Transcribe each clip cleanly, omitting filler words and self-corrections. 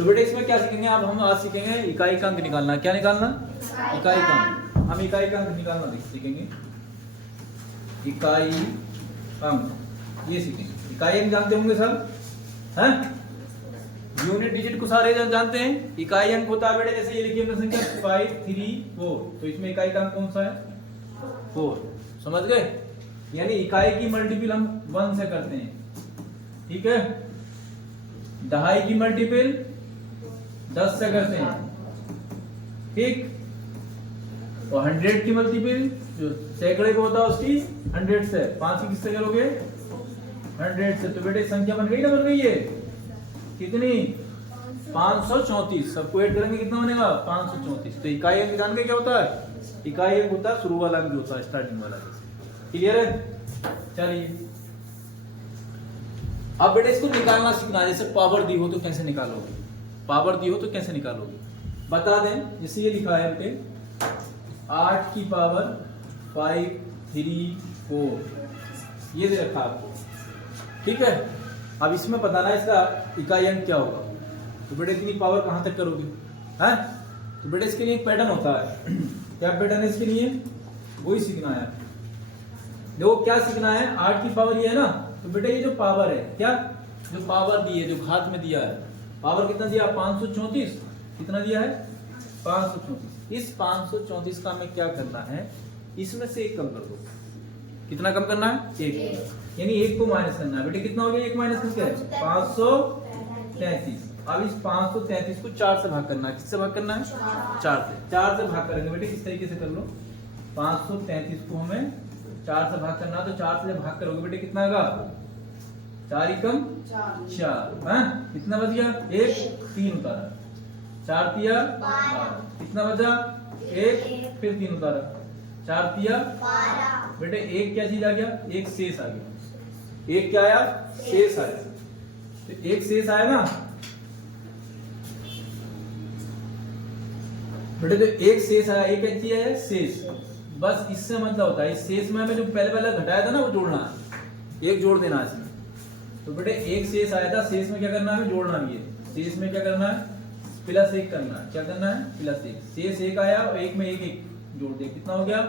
तो बेटे इसमें क्या सीखेंगे आप, हम आज सीखेंगे इकाई का अंक निकालना। क्या निकालना? इकाई का अंक। हम इकाई का अंक निकालना सीखेंगे, इकाई अंक ये सीखेंगे। इकाई अंक जानते होंगे सब, हैं? यूनिट डिजिट को सारे जानते हैं। इकाई अंक होता है बेटे, जैसे ये लिखिए हमने संख्या 5 3 4, तो इसमें इकाई का अंक कौन सा है? 4। समझ गए? यानी इकाई की मल्टीपल हम 1 से करते हैं, ठीक है? दहाई की मल्टीपल 10 से करते हैं, ठीक? और 100 की मल्टीपल जो सैकड़े को होता है उसकी 100 से, 5 की किससे करोगे? 100 से। तो बेटे संख्या बन गई ना, बन गई है कितनी? 534। सबको ऐड करेंगे कितना बनेगा? 534। तो इकाई अंक जान के क्या होता है? इकाई अंक होता है शुरू वाला अंक जो होता है, स्टार्टिंग वाला। क्लियर है? चलिए अब बेटे इसको निकालना सीखना। जैसे पावर दी हो तो कैसे निकालोगे? पावर दी हो तो कैसे निकालोगे बता दें। जैसे ये लिखा है बेटे 8 की पावर 5 3 4, ये दे रखा आपको, ठीक है? अब इसमें बताना है इसका इकाई अंक क्या होगा। तो बेटे इतनी पावर कहां तक करोगे, हैं? तो बेटे इसके लिए एक पैटर्न होता है। क्या पैटर्न है इसके लिए? वही सीखना है। देखो क्या सीखना है, 8 की पावर ये है ना, तो बेटे ये जो पावर है, क्या जो पावर दी है, जो घात में दिया है, पावर कितना दिया? 534। कितना दिया है? 534। इस 534 का हमें क्या करना है? इसमें से एक कम कर दो। कितना कम करना है? एक। यानी एक को माइनस करना है। बेटे कितना हो गया? एक माइनस करके 533। अब इस 533 को 4 से भाग करना है। किससे भाग करना है? 4 से। 4 से भाग करेंगे बेटे इस तरीके से कर लो। 533 को हमें 4 से भाग करना, तो 4 से भाग करोगे बेटे कितना आएगा? 4 एकम 4, कितना बच गया? 1 3 उतारा, 4 तिया 12, कितना बचा? 1 फिर 3 उतारा, 4 तिया 12। बेटे एक क्या चीज आ गया? एक शेष आ गया। एक क्या आया? शेष आया। तो एक शेष आया ना बेटे, तो एक शेष आया। एक क्या चीज है? शेष। बस इससे मतलब होता है इस शेष में हमें जो पहले पहले घटाया था ना वो जोड़ना है, एक जोड़ देना है इसमें। तो बेटे एक शेष आया था, शेष में क्या करना है? जोड़ना भी है। शेष में क्या करना है? +1 करना है। क्या करना है? +1। शेष 1 आया और एक में एक जोड़ दे, कितना हो गया?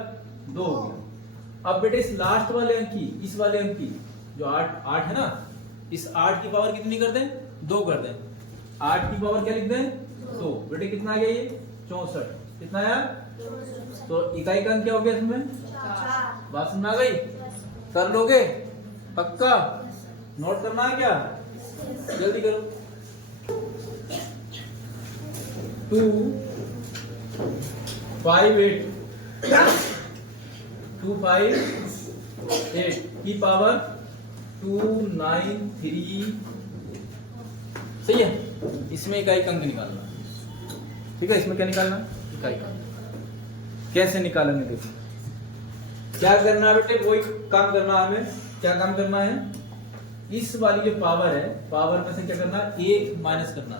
2 हो गया। अब बेटे इस लास्ट वाले अंक की, इस वाले अंक की जो 8 है ना, इस 8 की पावर कितनी कर दें? 2 कर दें। 8 की पावर क्या लिख दें? 2। बेटे कितना आ गया? ये 64। कितना आया? तो इकाई का अंक क्या हो गया इसमें? 4। बात समझ आ गई? कर लोगे? पक्का? नोट करना है क्या? जल्दी करो। 2 5 8 2 5 8 की पावर 293। सही है? इसमें इकाई का अंक निकालना, ठीक है? इसमें क्या निकालना? इकाई का। कैसे निकालेंगे देखो। क्या करना है बेटे? वही काम करना है हमें। क्या काम करना है? इस वाली जो पावर है, पावर में से क्या करना है? 1 माइनस करना,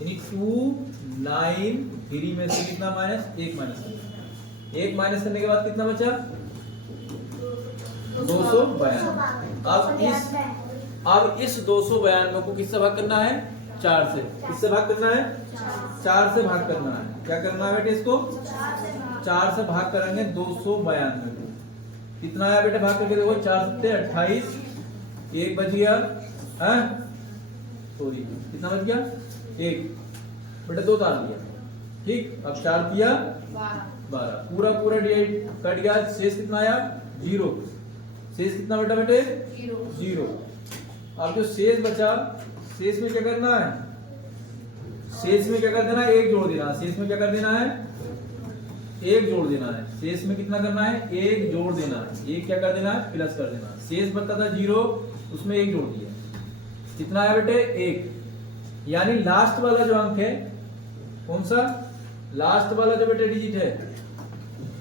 यानी 293 में से कितना माइनस? 1 माइनस करना। 1 माइनस करने के बाद कितना बचा? 292। अब इस 292 को किससे भाग करना है? 4 से। किससे भाग करना है? 4 से भाग करना है। क्या करना है बेटे? इसको 4 से भाग करेंगे 292 को। कितना आया बेटे? भाग करके देखो, 4 7 28, 1 बच गया, सॉरी कितना बच गया? 1। बेटे 2 उतार दिया, ठीक? अब 4 दिया 12, पूरा पूरा डिवाइड कट गया। शेष कितना आया? 0। शेष कितना बेटा? बेटे 0। अब जो शेष बचा, शेष में क्या करना है? शेष में क्या कर देना है? 1 जोड़ देना। शेष में क्या कर देना है? 1 जोड़ देना है। शेष में कितना करना है? 1 जोड़ देना है। 1 क्या कर देना है? प्लस कर देना। शेष बचता था 0, उसमें 1 जोड़ दिया। कितना आया बेटे? 1। यानी लास्ट वाला जो अंक है, कौन सा? लास्ट वाला जो बेटे डिजिट है,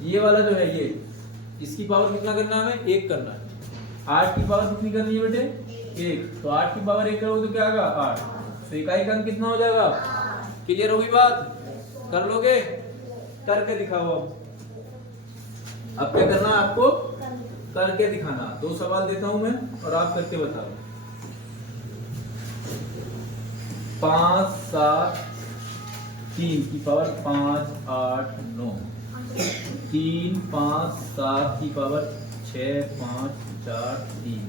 ये वाला जो है, ये इसकी पावर कितना करना है हमें? 1 करना है। 8 की पावर कितनी करनी है बेटे? 1। तो 8 की पावर 1 करोगे तो क्या आएगा? 8। तो इकाई का अंक कितना हो जाएगा? क्लियर होगी बात? कर लोगे? करके दिखाओ। अब क्या करना है आपको? करके दिखाना। 2 सवाल देता हूं मैं और आप करके बताओ। 5 7 3 की पावर 5 8 9, 3 5 7 की पावर 6 5 4 3,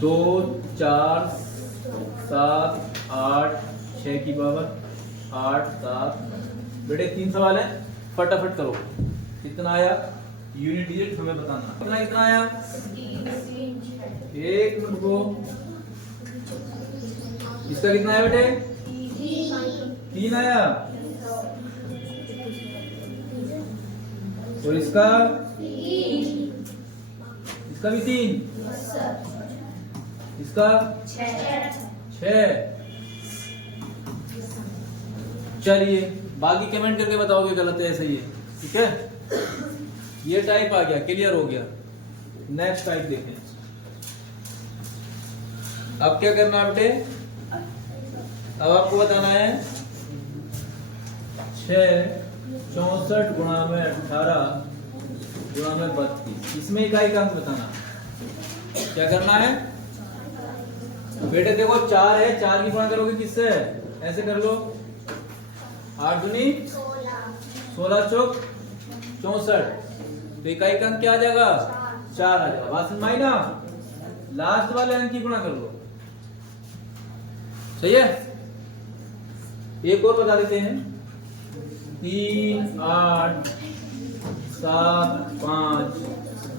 2 4 7 8 6 की पावर 8 7 9। बेटे 3 सवाल है, फटाफट करो। कितना आया यूनिट डिजिट हमें बताना। कितना कितना आया? 1 मिनट को। इसका कितना आया बेटे? 3 आया। और इसका भी 3, इसका 6। चलिए बाकी कमेंट करके बताओगे गलत है सही है, ठीक है। ये टाइप आ गया, क्लियर हो गया। नेक्स्ट टाइप देखें। अब क्या करना है बेटे? अब आपको बताना है 6 64 गुणा में 18 गुणा में 32। इसमें इकाई का अंक बताना। क्या करना है बेटे? देखो 4 है, 4 की गुणा करोगे किससे? ऐसे कर लो, 8 दूनी 16 चौक 64। तो इकाई का अंक क्या आ जाएगा? 4 आ जाएगा। बात समझ ना? लास्ट वाले अंक की गुणा कर लो, सही है। एक और बता देते हैं, 3 8 7 5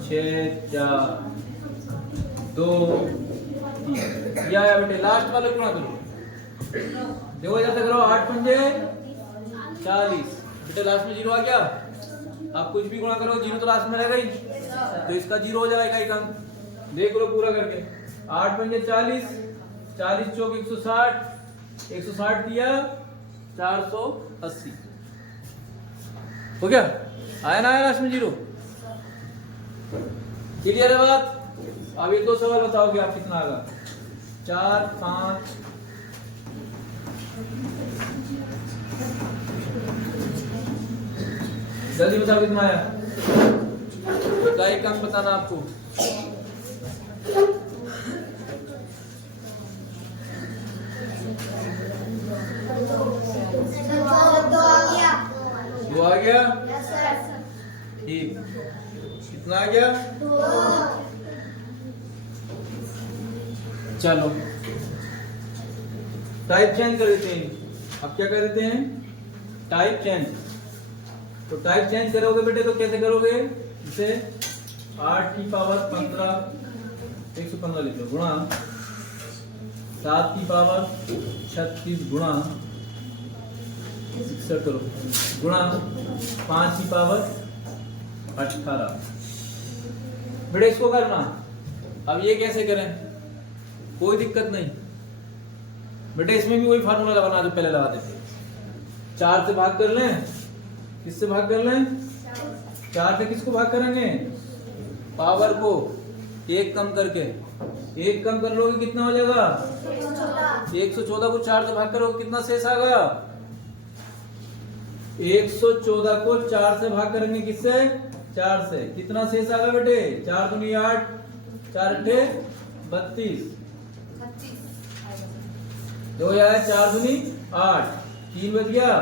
6 4 2 3। यह आया बेटे, लास्ट वाले गुणा करो। देखो जैसे करो, 8 पंजे 40। बेटे लास्ट में 0 आ गया। आप कुछ भी गुणा करो, 0 तो लास्ट में रहेगा ही, तो इसका 0 हो जाएगा इकाई का अंक। देख लो पूरा करके, 8 पंजे 40, 40 चौक 160, 160 दिया 480। हो गया? आया ना? आया लास्ट में 0। क्लियर है बात? अब ये 2 सवाल बताओगे आप कितना आएगा? 4 5 जल्दी बताओ कितना आया? इकाई का अंक बताना आपको। दो आ गया। ठीक, कितना आ गया? 2। चलो टाइप चेंज कर देते हैं। अब क्या कर देते हैं? Type change. तो टाइप चेंज करोगे बेटे तो कैसे करोगे? इसे 8 की पावर 15 115 लिख लो, गुणा 7 की पावर 36 गुणा 61 करो, गुणा 5 की पावर 18। बेटे इसको करना। अब ये कैसे करें? कोई दिक्कत नहीं बेटे, इसमें भी वही फार्मूला लगाना जो पहले लगाते थे। 4 से भाग कर लें। किससे भाग कर लें? 4 से किसको भाग करेंगे? पावर को 1 कम करके। 1 कम कर लोगे कितना हो जाएगा? 114 को 4 से भाग करोगे कितना शेष आएगा? 114 को 4 से भाग करेंगे किससे? 4 से। कितना शेष आएगा बेटे? 4 दूनी 8, 4 अट्ठे 32। दो आया 4 दूनी 8, 3 बच गया,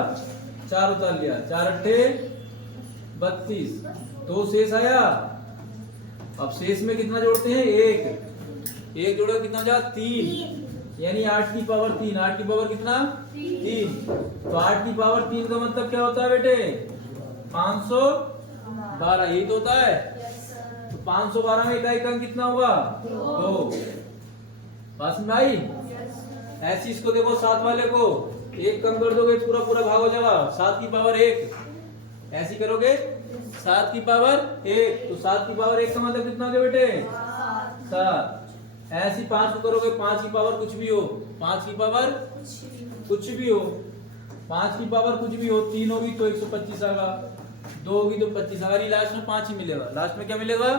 4 उतार लिया, 4 अट्ठे 32। 2 शेष आया। अब शेष में कितना जोड़ते हैं? 1 जोड़ो कितना हो जाएगा? 3, यानी 8 की पावर 3। 8 की पावर कितना? 3। तो 8 की पावर 3 का मतलब क्या होता है बेटे? 512। यही तो होता है। तो 512 में इकाई का अंक कितना होगा? 2। पास में आई? ऐसी इसको देखो, 7 वाले को 1 कम कर दोगे पूरा पूरा भाग हो जाएगा। 7 की पावर 1 ऐसी करोगे, 7 की पावर 1। तो 7 की पावर 1 का मतलब कितना हो गया बेटे? 7। ऐसी 5 को करोगे, 5 की पावर कुछ भी हो, 5 की पावर कुछ भी हो, 5 की पावर कुछ भी हो, 3 होगी तो 125 आएगा, 2 होगी तो 25 आएगा। लास्ट में 5 ही मिलेगा। लास्ट में क्या मिलेगा?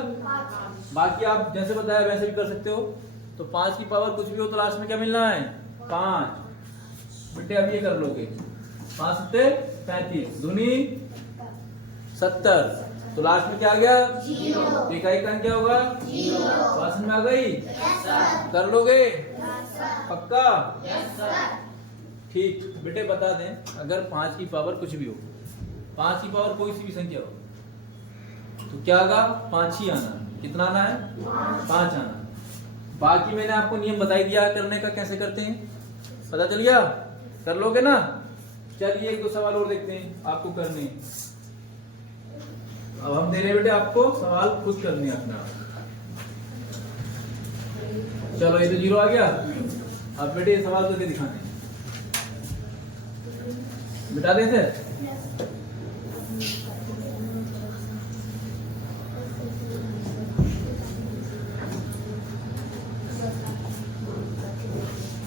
बाकी आप जैसे बताया वैसे भी कर सकते हो। तो 5 की पावर कुछ भी हो तो लास्ट में क्या मिलना है? 5। बेटे अब ये कर लोगे, 5 7 35 दूनी 70। तो लास्ट में क्या आ गया? 0। इकाई का क्या होगा? 0। पास में आ गई? कर लोगे? पक्का? ठीक बेटे बता दें, अगर 5 की पावर कुछ भी हो, 5 की पावर कोई सी भी संख्या हो तो क्या आगा? 5 ही आना। कितना आना है? 5 आना। बाकी मैंने आपको नियम बता दिया करने का, कैसे करते हैं पता चल गया? कर लोगे ना? चलिए 1-2 सवाल और देखते हैं आपको करने। अब हम दे रहे बेटे आपको सवाल खुद करने अपना। चलो ये तो 0 आ गया। अब बेटे ये सवाल करके दिखाने, मिटा दें सर।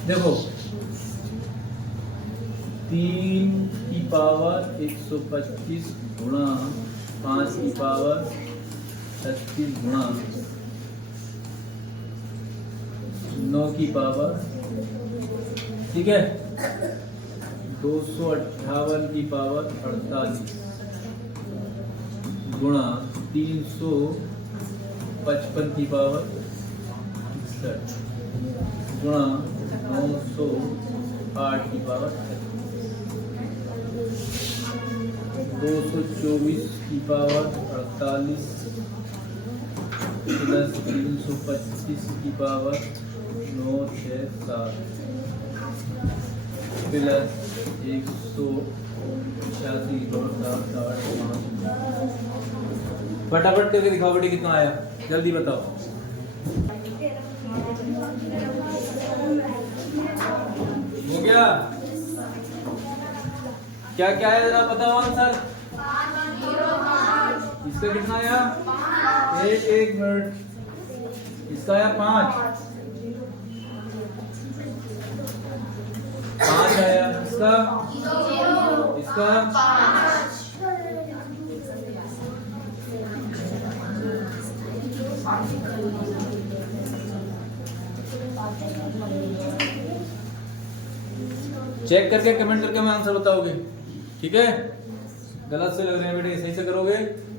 देखो 3 की पावर 125 गुणा 5 की पावर 36 गुणा 9 की पावर, ठीक है, 258 की पावर 48 गुणा 355 की पावर 61 गुणा 908 की पावर 224 की पावर 48 प्लस 325 की पावर 967 प्लस 186 की पावर 785। फटाफट करके दिखाओ बेटे कितना आया, जल्दी बताओ। हो गया? क्या क्या है जरा बताओ आंसर। इसका कितना आया? 1 मिनट। इसका आया 5 आया। इसका चेक करके कमेंट करके मैं आंसर बताओगे, ठीक है? गलत से लग रहे हैं बेटे, सही से करोगे,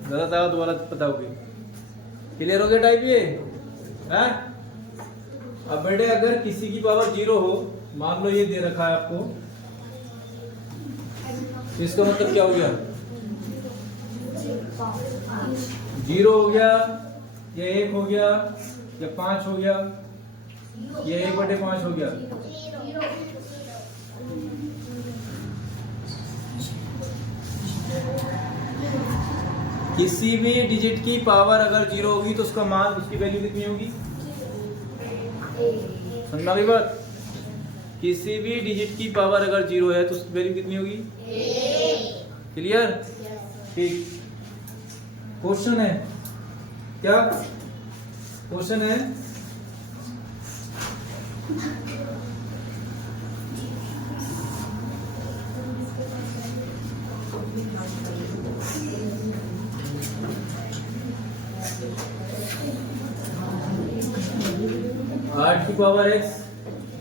गलत आया दोबारा बताओगे। क्लियर हो गया टाइप ये है? अब बेटे अगर किसी की पावर 0 हो, मान लो ये दे रखा है आपको, तो इसका मतलब क्या हो गया? 0 हो गया, या 1 हो गया, या 5 हो गया, या 1/5 हो गया। किसी भी डिजिट की पावर अगर 0 होगी तो उसका मान, उसकी वैल्यू कितनी होगी? समझना मेरी बात? किसी भी डिजिट की पावर अगर 0 है तो उसकी वैल्यू कितनी होगी? क्लियर? ठीक। क्वेश्चन है क्या? क्वेश्चन है आठ की पावर x,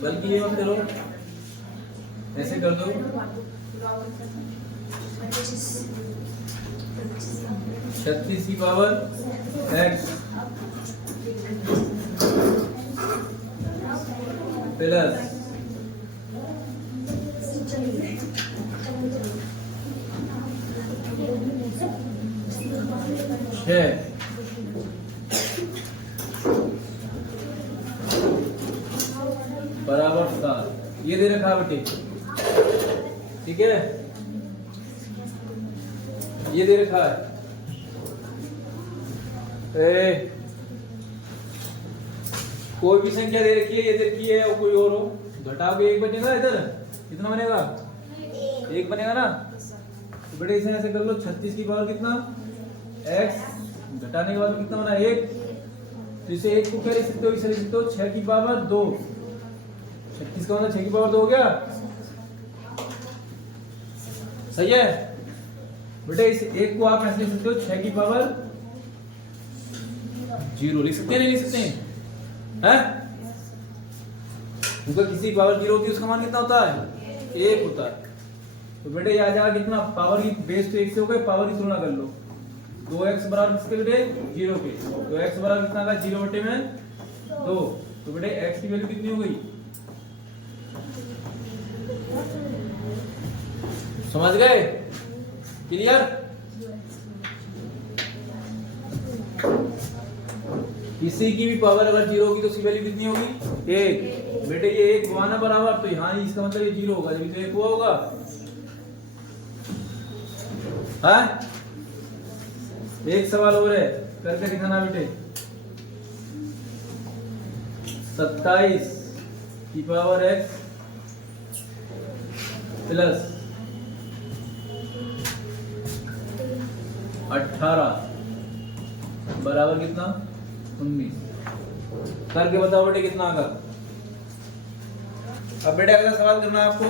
बल्कि ये मत करो, ऐसे कर दो, 36 की पावर x प्लस 6 बराबर 7। ये दे रखा बेटे, ठीक है? ये दे रखा है। कोई भी संख्या दे रखी है, ये दे रखी है और कोई और हो, घटाओगे 1 बचेगा। इधर कितना बनेगा? 1 बनेगा ना। तो बेटे इसे ऐसे कर लो, 36 की पावर कितना x, घटाने के बाद कितना बना 1, तो इसे 1 को क्या लिख सकते हो? इसे लिख सकते हो 6 की पावर 2। 36 का मतलब 6 की पावर 2 हो गया, सही है बेटे? इस 1 को आप ऐसे लिख सकते हो 6 की पावर 0 लिख सकते हैं, नहीं लिख सकते हैं? क्योंकि किसी पावर 0 होती है उसका मान कितना होता है? 1 होता है। तो बेटे ये आ जाएगा कितना? पावर की बेस तो 1 से हो गए, पावर की तुलना कर लो। 2x बराबर किसके बेटे? 0 के। तो x बराबर कितना आएगा? 0 बटे में 2। तो बेटे x की वैल्यू कितनी हो गई? समझ गए? क्लियर? किसी की भी पावर अगर जीरो होगी तो उसकी वैल्यू कितनी होगी? एक। बेटे ये एक हुआ ना बराबर, तो यहाँ इसका मतलब ये जीरो होगा, जब तो एक हुआ होगा। हाँ, एक सवाल और है, करके दिखाना बेटे। 27 की पावर x प्लस 18 बराबर कितना? 19। करके बताओ बेटे कितना आएगा। अब बेटे अगला सवाल करना है आपको।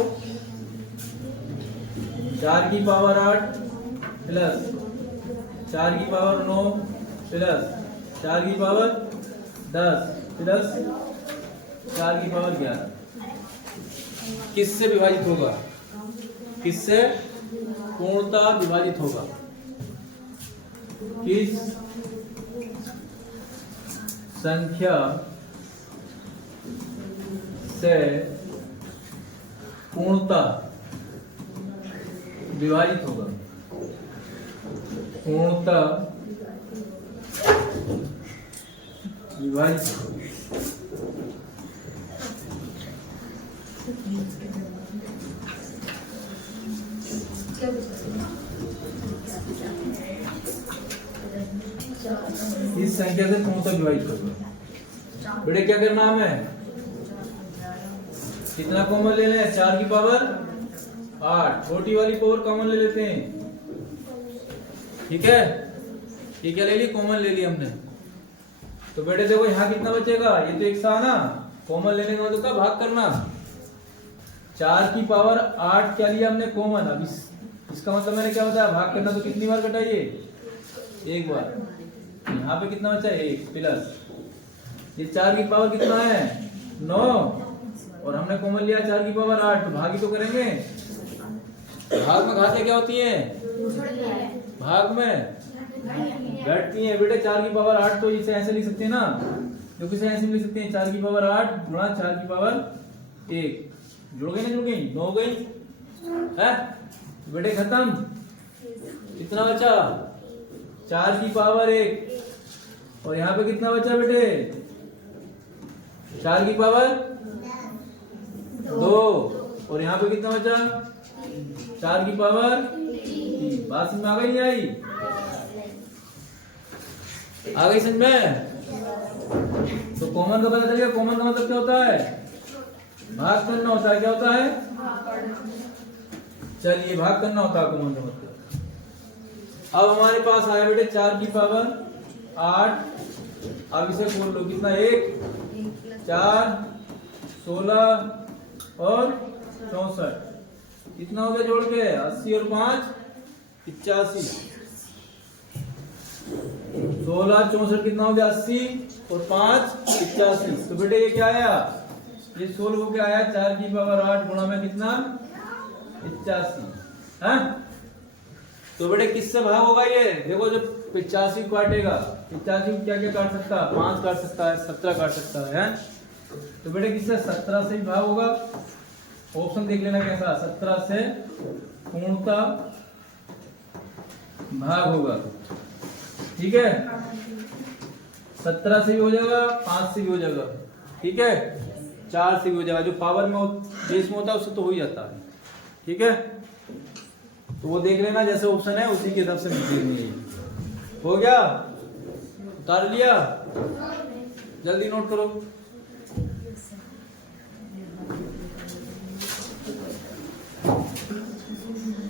4 की पावर 8 प्लस 4 की पावर 9 प्लस 4 की पावर 10 प्लस 4 की पावर 11 किससे विभाजित होगा? किससे पूर्णतः विभाजित होगा? किस संख्या से पूर्णतः विभाजित होगा? पूर्णतः विभाजित होगा। इस संख्या से पूर्णतः विभाजित होगा। बेटे क्या करना हमें? कितना कॉमन ले लें? 4 की पावर 8, छोटी वाली पावर कॉमन ले लेते हैं। ठीक है, ये क्या ले ली? कॉमन ले ली हमने। तो बेटे देखो यहाँ कितना बचेगा? ये तो एक सा ना, कॉमन लेने का मतलब भाग करना। 4 की पावर 8 क्या लिया हमने? कॉमन। अब इसका मतलब मैंने क्या बताया? भाग करना। तो कितनी बार कटाइए? एक बार। यहाँ पे कितना बचा? 1 प्लस ये 4 की पावर कितना है? 9, और हमने कॉमन लिया 4 की पावर 8, तो भाग ही तो करेंगे। भाग में घातें क्या होती हैं? भाग में घटती हैं। बेटे 4 की पावर 8 तो इसे ऐसे लिख सकते हैं ना, क्योंकि इसे ऐसे लिख सकते हैं 4 की पावर 8 गुणा 4 की पावर 1। जुड़ गई ना? जुड़ गई? 9 हो गई है बेटे। खत्म। कितना बचा? 4 की पावर 1, और यहाँ पे कितना बचा बेटे? 4 की पावर 2, और यहाँ पे कितना बचा? 4 की पावर 3। बात समझ में आ गई? नहीं आई? आ गई समझ में? तो कॉमन का पता चल गया। कॉमन का मतलब क्या होता है? भाग करना होता है। क्या होता है? चलिए, भाग करना होता है कॉमन का मतलब। अब हमारे पास आया बेटे 4 की पावर 8। अब इसे खोल लो। कितना? 1 4 16 और 64। कितना हो गया जोड़ के? 80 और 5 85। 16 64 कितना हो गया? 80 और 5 85। तो बेटे ये क्या आया? ये 16 हो गया आया 4 की पावर 8 गुणा में कितना? 85। हाँ, तो बेटे किससे भाग होगा ये? देखो जब 85 काटेगा, 85 क्या क्या काट सकता है? 5 काट सकता है, 17 काट सकता है। तो बेटे किससे? 17 से ही भाग होगा। ऑप्शन देख लेना कैसा? 17 से पूर्णतः भाग होगा। ठीक है, 17 से भी हो जाएगा, 5 से भी हो जाएगा, ठीक है, 4 से भी हो जाएगा। जो पावर में बेस में होता है उससे तो हो ही जाता है। ठीक है, तो वो देख लेना, जैसे ऑप्शन है उसी के हिसाब से लिखनी। हो गया? उतार लिया? जल्दी नोट करो।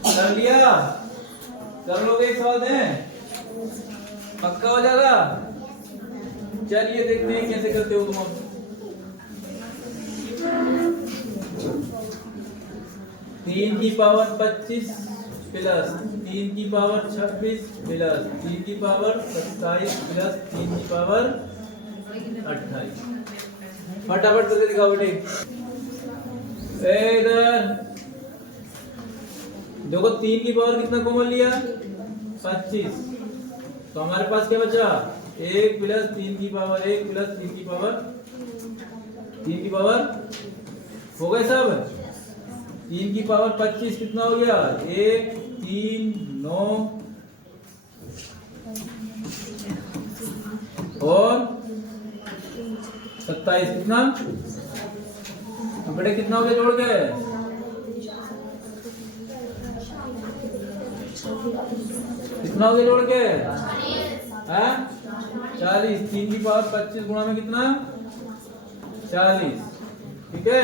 कर लिया? कर लोगे? एक सवाल दें? पक्का हो जाएगा? चलिए देखते हैं कैसे करते हो तुम। 3 की पावर 25 प्लस 3 की पावर 26 प्लस 3 की पावर 27 प्लस 3 की पावर 28। फटाफट करके दिखाओ बेटे। इधर देखो 3 की पावर कितना कॉमन लिया? 25। तो हमारे पास क्या बचा? 1 प्लस 3 की पावर 1 प्लस 3 की पावर हो गए सब? 3 की पावर 25 कितना हो गया? 1 3 9 और 27 कितना? तो बेटे कितना हो गया जोड़ के? कितना हो गया जोड़ के? 40। 3 की पावर 25 गुणा में कितना? 40। ठीक है।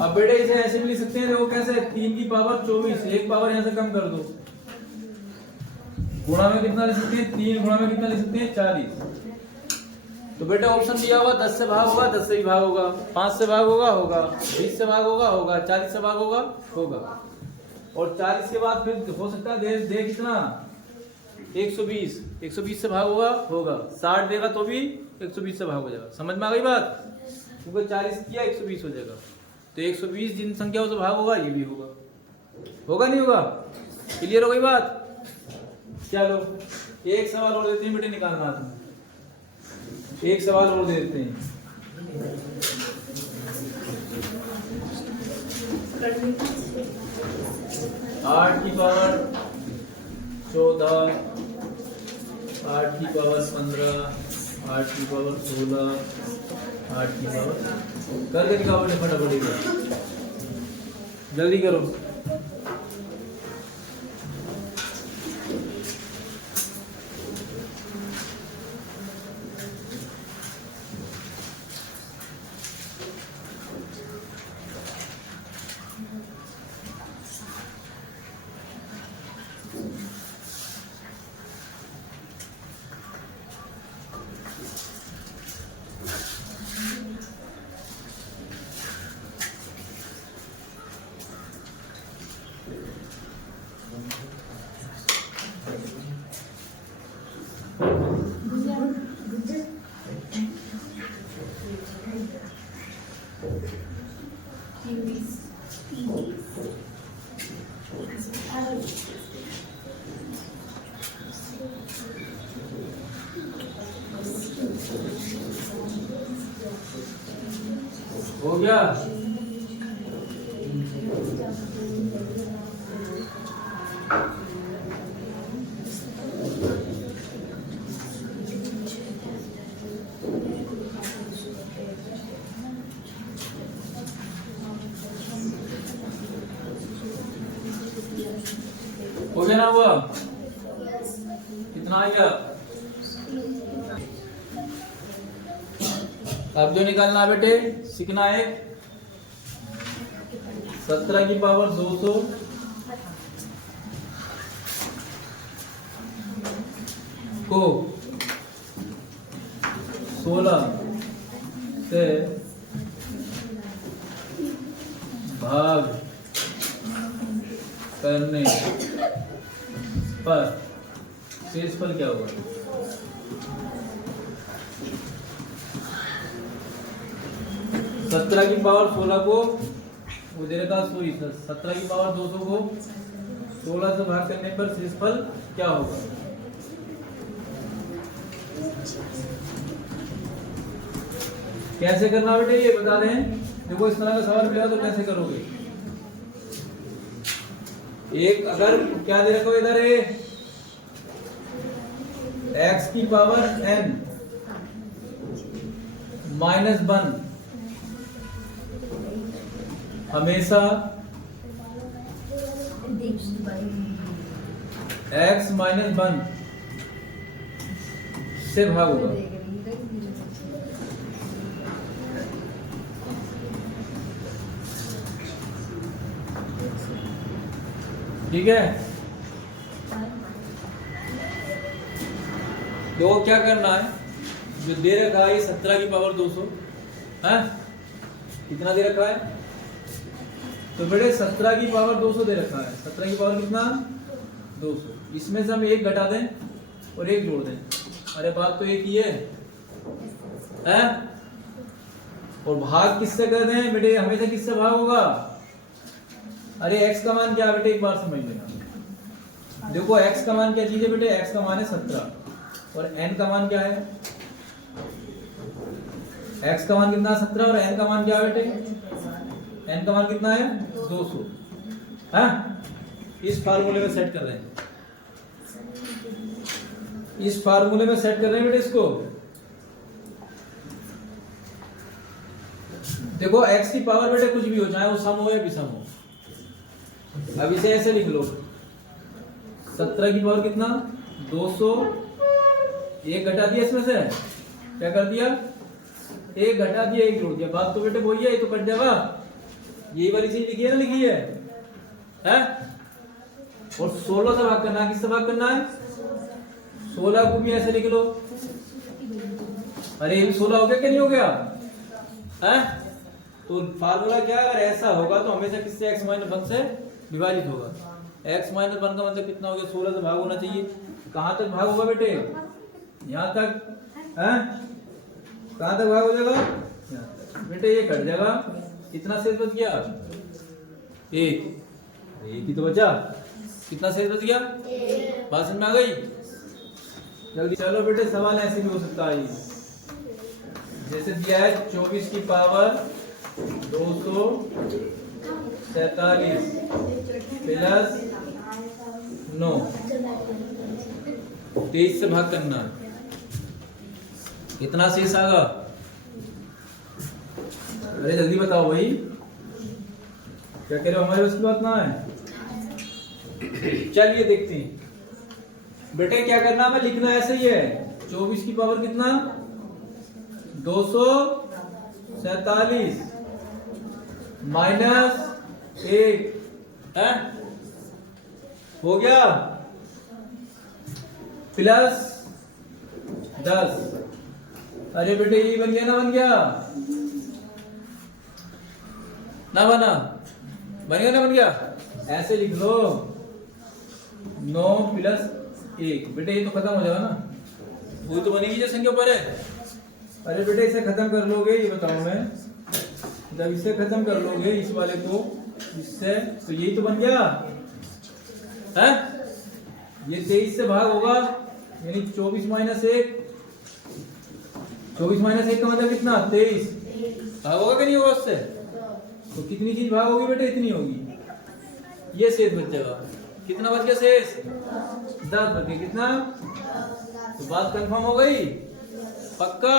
अब बेटे इसे ऐसे भी लिख सकते हैं, देखो कैसे? 3 की पावर 24, एक पावर यहां से कम कर दो, गुणा में कितना लिख सकते हैं? 3 गुणा में कितना लिख सकते हैं? 40। तो बेटा ऑप्शन दिया हुआ 10 से भाग होगा, 10 से भी भाग होगा, 5 से भाग होगा, 20 से भाग होगा, 40 से भाग होगा। और 40 के बाद फिर हो सकता है दे कितना? 120 से भाग होगा। 60 देगा तो भी 120 से भाग हो जाएगा। समझ में आ गई बात? क्योंकि 40 किया 120 हो जाएगा, तो 120 जिन संख्याओं से भाग होगा ये भी होगा नहीं होगा? क्लियर हो गई बात? चलो एक सवाल और देते हैं बेटे, निकालना तुम। एक सवाल और दे देते हैं। आठ की पावर 14, 8 की पावर 15, 8 की पावर 16, 8 की पावर करके दिखाओ बेटे फटाफट, जल्दी करो। हो गया? हो गया ना? हुआ कितना आ गया? अब जो निकालना बेटे सीखना है, 17 की पावर 200 को 16 से भाग करने पर शेषफल क्या होगा? सत्रह की पावर 16 को वो दे रखा, सॉरी 17 की पावर 200 को 16 से भाग करने पर शेषफल क्या होगा? कैसे करना बेटे ये बता दें। देखो इस तरह का सवाल मिलेगा तो कैसे करोगे? एक अगर क्या दे रखो इधर है x की पावर n -1 हमेशा x -1 से भाग होगा। ठीक है, तो क्या करना है, जो दे रखा है 17 की पावर 200 है, कितना दे रखा है? तो बेटे 17 की पावर 200 दे रखा है। 17 की पावर कितना? 200। इसमें से हम एक घटा दें और एक जोड़ दें। अरे बात तो एक ही है? और भाग किससे कर दें बेटे? हमेशा किससे भाग होगा? अरे x का मान क्या है बेटे, एक बार समझ लेना। देखो x का मान क्या चीज है बेटे? x का मान है 17 और n का मान क्या है? x का मान कितना 17 और n का मान क्या है बेटे? n का मान कितना है 200। हाँ, इस फार्मूले में सेट कर रहे हैं, इस फार्मूले में सेट कर रहे हैं बेटे इसको। देखो x की पावर बेटे कुछ भी हो, चाहे वो सम हो या विषम हो। अब इसे ऐसे लिख लो, 17 की पावर कितना 200, एक घटा दिया इसमें से, क्या कर दिया एक घटा दिया एक जोड़ दिया, बात तो बेटे वही है, ये तो कट जाएगा, यही वाली चीज लिखी है ना, लिखी है, हैं? और 16 से भाग करना है, किससे भाग करना है 16 को भी ऐसे लिख लो। अरे ये 16 हो गया क्या, नहीं हो गया? हैं? तो फार्मूला क्या है, अगर ऐसा होगा तो हमेशा किससे x - 1 से विभाजित होगा। x - 1 का मतलब कितना हो गया 16 से भाग होना चाहिए। कहां तक भाग होगा बेटे, यहां तक, हैं? कहां तक भाग हो जाएगा, यहां तक। बेटे ये कट जाएगा, कितना शेष बच गया एक ही तो बचा, कितना शेष बच गया, बात समझ में आ गई? जल्दी चलो बेटे, सवाल ऐसे भी हो सकता है, जैसे दिया है 24 की पावर 247 प्लस 9, 23 से भाग करना, कितना शेष आएगा? अरे जल्दी बताओ भाई, क्या कह रहे हो, हमारे उसकी बात ना है। चलिए देखते हैं बेटे, क्या करना है, लिखना ऐसे ही है, 24 की पावर कितना 247 माइनस 1 है, हो गया, प्लस 10। अरे बेटे ये बन गया ना, बन गया ना, बना, बन गया ना, बन गया, ऐसे लिख लो 9 प्लस 1। बेटे ये तो खत्म हो जाएगा ना, वही तो बनेगी जो संख्या ऊपर है। अरे बेटे इसे खत्म कर लोगे, ये बताओ मैं, जब इसे खत्म कर लोगे इस वाले को इससे, तो यही तो बन गया है, ये 23 से भाग होगा, यानी 24 माइनस 1, 24 माइनस 1 का मतलब कितना 23, भाग होगा कि नहीं होगा उससे? तो कितनी चीज भाग होगी बेटे, इतनी होगी, ये शेष बच जाएगा, कितना बच गया शेष 10 बच गया, कितना? तो बात कंफर्म हो गई, पक्का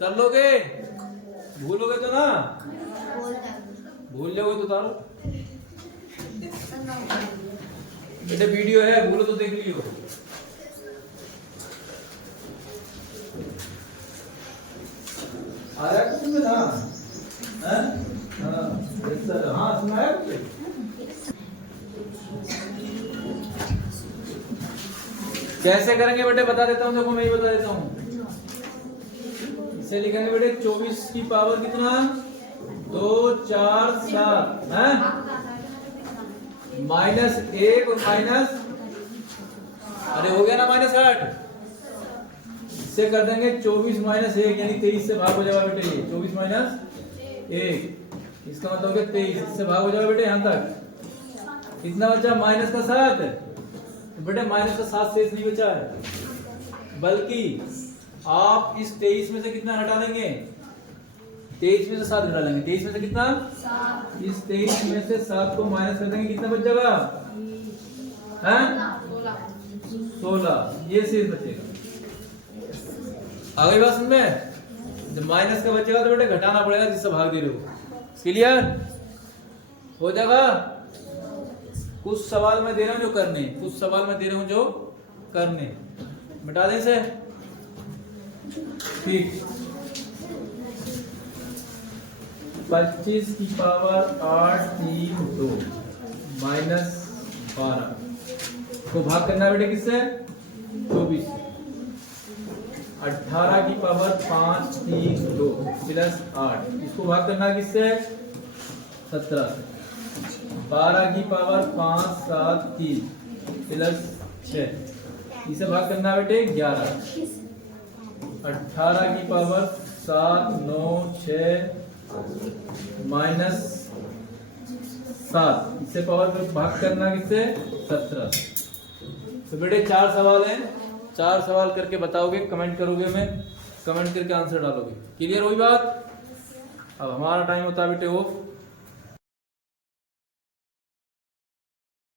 कर लोगे, भूलोगे तो ना, भूल जाओगे तो तारो बेटे, वीडियो है, भूलो तो देख लियो। आ रहा है कुछ में ना, हाँ सुनाया कुछ? कैसे करेंगे बेटे बता देता हूँ, देखो मैं ही बता देता हूँ। इसे लिखेंगे बेटे 24 की पावर कितना 2 4 7 है, माइनस 1 और माइनस, अरे हो गया ना -8, इससे कर देंगे 24 माइनस 1 यानी 23 से भाग हो जाएगा बेटे, 24 माइनस 1, इसका मतलब हो गया 23, इससे भाग हो जाएगा बेटे यहाँ तक, कितना बचा माइनस का 7, तो बेटे माइनस का 7 शेष नहीं बचा है, बल्कि आप इस 23 में से कितना हटा लेंगे, 23 में से 7 हटा लेंगे, 23 में से कितना 7, इस 23 में से 7 को माइनस कर देंगे, कितना बच जाएगा हैं 16, ये शेष बचेगा। आगे बात समझ में, जब माइनस का बचेगा तो बेटे घटाना पड़ेगा जिससे भाग दे रहे हो, क्लियर हो जाएगा। कुछ सवाल मैं दे रहा हूं जो करने, कुछ सवाल मैं दे रहा हूं जो करने, मिटा दे इसे, ठीक। 25 की पावर 8 3 2 माइनस 12 को भाग करना बेटे किससे 24, 18 की पावर 5 3 2 प्लस 8, इसको भाग करना किससे 17, 12 की पावर 5 7 3 प्लस 6, इसे भाग करना बेटे 11, 18 की पावर 7 9 6 माइनस 7, इससे पावर पर भाग करना किससे 17। तो बेटे 4 सवाल हैं, 4 सवाल करके बताओगे, कमेंट करोगे, मैं कमेंट करके आंसर डालोगे। क्लियर हुई बात? अब हमारा टाइम होता है बेटे ऑफ।